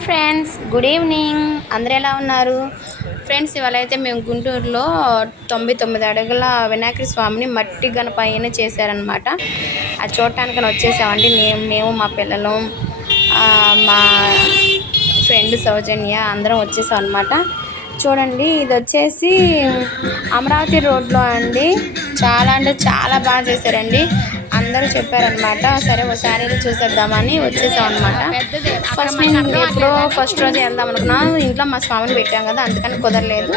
Hi friends. Good evening. అందరు ఎలా ఉన్నారు? ఫ్రెండ్స్ ఇవాళ అయితే మేము గుంటూరులో తొంభై తొమ్మిది అడుగుల వినాయకుడి స్వామిని మట్టి గణపైన చేశారనమాట అది చూడటానికి వచ్చేసామండి. మేము మేము మా పిల్లలు మా ఫ్రెండ్ సౌజన్య అందరం వచ్చేసాం అనమాట చూడండి ఇది వచ్చేసి అమరావతి రోడ్లో అండి. చాలా అంటే చాలా బాగా చేశారండి. అందరూ చెప్పారనమాట సరే ఓ శారీలు చూసేద్దామని వచ్చేసాం అనమాట ఫస్ట్ నేను ఎప్పుడో ఫస్ట్ రోజు వెళ్దాం అనుకున్నాను ఇంట్లో మా స్వామిని పెట్టాం కదా అందుకని కుదరలేదు.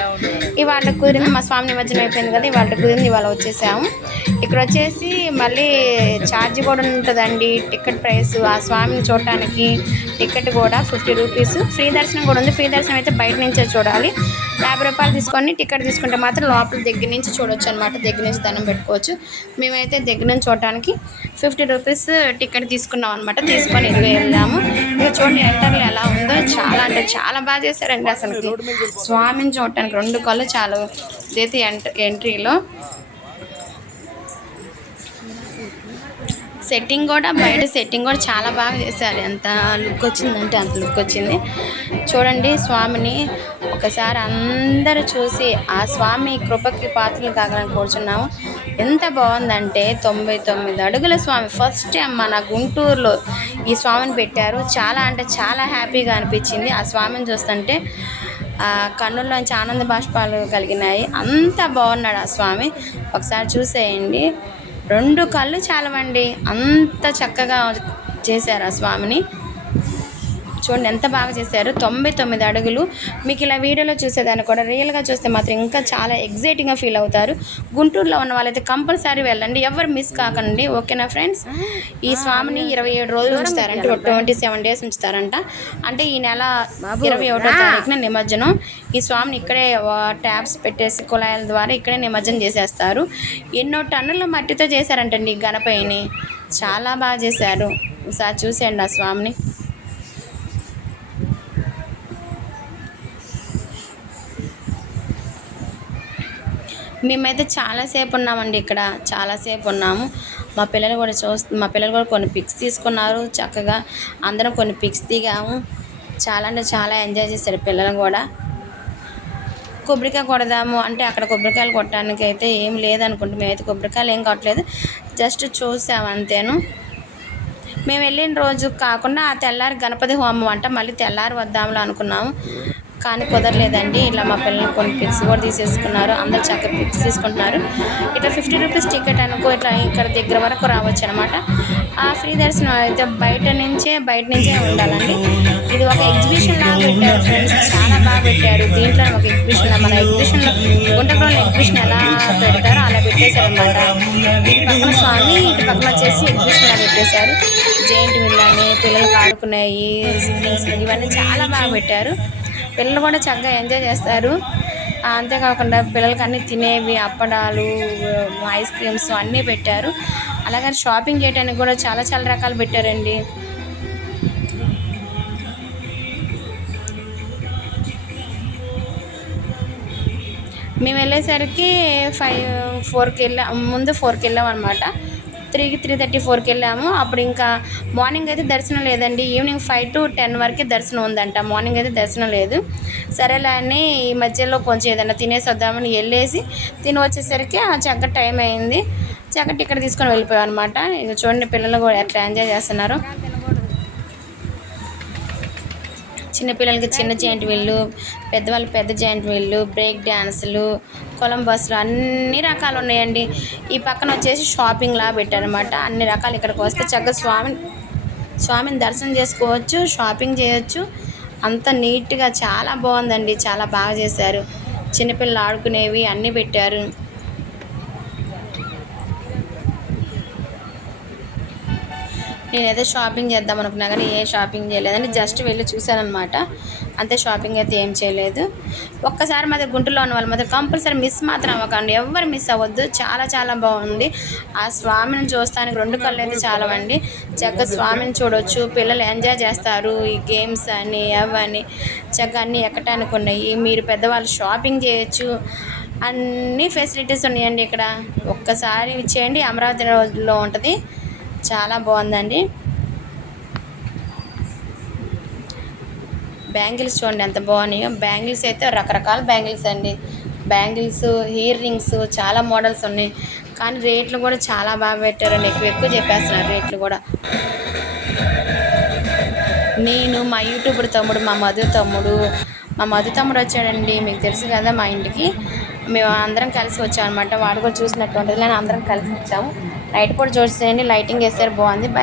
ఇవాళ కుదిరింది మా స్వామి నిమజ్జనం అయిపోయింది కదా ఇవాళ కుదిరింది ఇవాళ వచ్చేసాము. ఇక్కడ వచ్చేసి మళ్ళీ ఛార్జ్ కూడా ఉంటుందండి టికెట్ ప్రైస్ ఆ స్వామిని చూడటానికి టికెట్ కూడా ఫిఫ్టీ రూపీస్ ఫ్రీ దర్శనం కూడా ఉంది. ఫ్రీ దర్శనం అయితే బయట నుంచే చూడాలి. యాభై రూపాయలు తీసుకొని టికెట్ తీసుకుంటే మాత్రం లోపల దగ్గర నుంచి చూడొచ్చు అనమాట దగ్గర నుంచి దండం పెట్టుకోవచ్చు. మేమైతే దగ్గర నుంచి చూడటానికి ఫిఫ్టీ రూపీస్ టికెట్ తీసుకున్నాం అనమాట తీసుకొని వెళ్ళి వెళ్దాము. ఇక చూడండి ఎంటర్లో ఎలా ఉందో. చాలా అంటే చాలా బాగా చేశారండి అసలు స్వామిని చూడటానికి రెండు కళ్ళు చాలా. ఇదైతే ఎంట్రీలో. సెట్టింగ్ కూడా బయట సెట్టింగ్ కూడా చాలా బాగా చేశారు. ఎంత లుక్ వచ్చిందంటే అంత లుక్ వచ్చింది. చూడండి స్వామిని. ఒకసారి అందరూ చూసి ఆ స్వామి కృపకి పాత్రలు కాగలని కోరుచున్నాము. ఎంత బాగుందంటే తొంభై తొమ్మిది అడుగుల స్వామి ఫస్ట్ టైం మన గుంటూరులో ఈ స్వామిని పెట్టారు. చాలా అంటే చాలా హ్యాపీగా అనిపించింది. ఆ స్వామిని చూస్తుంటే ఆ కన్నుల్లోంచి ఆనంద బాష్పాలు కలిగినాయి. అంత బాగున్నాడు ఆ స్వామి. ఒకసారి చూసేయండి. రెండు కళ్ళు చాలవండి. అంత చక్కగా చేశారు ఆ స్వామిని. చూడండి ఎంత బాగా చేశారు. తొంభై తొమ్మిది అడుగులు. మీకు ఇలా వీడియోలో చూసేదాన్ని కూడా రియల్గా చూస్తే మాత్రం ఇంకా చాలా ఎగ్జైటింగ్గా ఫీల్ అవుతారు. గుంటూరులో ఉన్న వాళ్ళైతే కంపల్సరీ వెళ్ళండి. ఎవరు మిస్ కాకండి. ఓకేనా ఫ్రెండ్స్? ఈ స్వామిని ఇరవై ఏడు రోజులు ఉంచుతారంట. ట్వంటీ సెవెన్ డేస్ ఉంచుతారంట. అంటే ఈ నెల ఇరవై ఒకటో తారీఖున నిమజ్జనం. ఈ స్వామిని ఇక్కడే ట్యాబ్స్ పెట్టేసి కుళాయిల ద్వారా ఇక్కడే నిమజ్జనం చేసేస్తారు. ఎన్నో టన్నుల మట్టితో చేశారంటండి ఈ గణపయ్యని. చాలా బాగా చేశారు. ఒకసారి చూసేయండి ఆ స్వామిని. మేమైతే చాలాసేపు ఉన్నామండి ఇక్కడ. చాలాసేపు ఉన్నాము మా పిల్లలు కూడా చూస్తు మా పిల్లలు కూడా కొన్ని పిక్స్ తీసుకున్నారు చక్కగా. అందరం కొన్ని పిక్స్ దిగాము. చాలా అంటే చాలా ఎంజాయ్ చేశారు పిల్లలు కూడా. కొబ్బరికాయ కొడదాము అంటే అక్కడ కొబ్బరికాయలు కొట్టడానికి అయితే ఏం లేదనుకుంటే మేమైతే కొబ్బరికాయలు ఏం కొట్టలేదు. జస్ట్ చూసాము అంతేను. మేము వెళ్ళిన రోజు కాకుండా ఆ తెల్లారి గణపతి హోమం అంట మళ్ళీ తెల్లారి వద్దాంలో అనుకున్నాము. కానీ కుదరలేదండి. ఇలా మా పిల్లలు కొన్ని పిక్స్ కూడా తీసేసుకున్నారు. అందరు చక్కగా పిక్స్ తీసుకుంటున్నారు. ఇట్లా ఫిఫ్టీ రూపీస్ టికెట్ అనుకో ఇట్లా ఇక్కడ దగ్గర వరకు రావచ్చు అనమాట ఆ ఫ్రీ దర్శనం అయితే బయట నుంచే బయట నుంచే ఉండాలండి. ఇది ఒక ఎగ్జిబిషన్ లాగా పెట్టారు ఫ్రెండ్స్ చాలా బాగా పెట్టారు. దీంట్లో ఒక ఎగ్జిబిషన్ మన ఎగ్జిబిషన్లో గుంటకల్లో ఎగ్జిబిషన్ ఎలా పెడతారో అలా పెట్టేశారు అనమాట ఇటు పక్కన స్వామి ఇటు పక్కన వచ్చేసి ఎగ్జిబిషన్ లా పెట్టేశారు. జైంట్ వీల్ అని పిల్లలు ఆడుకునేవి ఇవన్నీ చాలా బాగా పెట్టారు. పిల్లలు కూడా చక్కగా ఎంజాయ్ చేస్తారు. అంతేకాకుండా పిల్లలకి అన్నీ తినేవి అప్పడాలు ఐస్ క్రీమ్స్ అన్నీ పెట్టారు. అలాగే షాపింగ్ చేయడానికి కూడా చాలా చాలా రకాలు పెట్టారండి. మేము వెళ్ళేసరికి ఫైవ్ ఫోర్కి వెళ్ళా ముందు ఫోర్కి వెళ్ళాం అనమాట త్రీకి త్రీ థర్టీ ఫోర్కి వెళ్ళాము. అప్పుడు ఇంకా మార్నింగ్ అయితే దర్శనం లేదండి. ఈవినింగ్ ఫైవ్ టు టెన్ వరకే దర్శనం ఉందంట. మార్నింగ్ అయితే దర్శనం లేదు. సరేలే అని ఈ మధ్యలో కొంచెం ఏదైనా తినేసి వద్దామని వెళ్ళేసి తిని వచ్చేసరికి ఆ చక్క టైం అయింది. చక్కటి ఇక్కడ తీసుకొని వెళ్ళిపోయాం అనమాట ఇక చూడండి పిల్లలు కూడా ఎట్లా ఎంజాయ్ చేస్తున్నారు. చిన్నపిల్లలకి చిన్న జాయింట్ వీళ్ళు పెద్దవాళ్ళు పెద్ద జాయింట్ వీళ్ళు బ్రేక్ డ్యాన్సులు కొలంబస్లు అన్ని రకాలు ఉన్నాయండి. ఈ పక్కన వచ్చేసి షాపింగ్ లా పెట్టారనమాట అన్ని రకాలు ఇక్కడికి వస్తే చక్కగా స్వామిని స్వామిని దర్శనం చేసుకోవచ్చు షాపింగ్ చేయొచ్చు. అంత నీట్గా చాలా బాగుందండి. చాలా బాగా చేశారు. చిన్నపిల్లలు ఆడుకునేవి అన్నీ పెట్టారు. నేనైతే షాపింగ్ చేద్దాం అనుకున్నా కానీ ఏ షాపింగ్ చేయలేదండి జస్ట్ వెళ్ళి చూశానమాట అంతే షాపింగ్ అయితే ఏం చేయలేదు. ఒక్కసారి మాత్రం గుంటూరులో ఉన్న వాళ్ళు మాత్రం కంపల్సరీ మిస్ మాత్రం అవ్వకండి. ఎవరు మిస్ అవ్వద్దు. చాలా చాలా బాగుంది. ఆ స్వామిని చూస్తానికి రెండు కళ్ళు అయితే చాలవండి. చక్కగా స్వామిని చూడొచ్చు. పిల్లలు ఎంజాయ్ చేస్తారు. ఈ గేమ్స్ అని అవని చక్కగా అన్నీ ఎక్కటానికి ఉన్నాయి. మీరు పెద్దవాళ్ళు షాపింగ్ చేయొచ్చు. అన్ని ఫెసిలిటీస్ ఉన్నాయండి ఇక్కడ. ఒక్కసారి చేయండి. అమరావతి రోజుల్లో ఉంటుంది. చాలా బాగుందండి. బ్యాంగిల్స్ చూడండి ఎంత బాగున్నాయో. బ్యాంగిల్స్ అయితే రకరకాల బ్యాంగిల్స్ అండి. బ్యాంగిల్స్ ఇయర్ రింగ్స్ చాలా మోడల్స్ ఉన్నాయి. కానీ రేట్లు కూడా చాలా బాగా పెట్టారండి. ఎక్కువ ఎక్కువ చెప్పేస్తున్నారు రేట్లు కూడా. నేను మా యూట్యూబర్ తమ్ముడు మా మధు తమ్ముడు మా మధు తమ్ముడు వచ్చాడండి. మీకు తెలుసు కదా మా ఇంటికి. మేము అందరం కలిసి వచ్చాం అనమాట వాడు కూడా చూసినట్టు ఉంటుంది. నేను అందరం కలిసి వచ్చాము. లైట్ కూడా చూసేయండి లైటింగ్ వేసారు బాగుంది. బై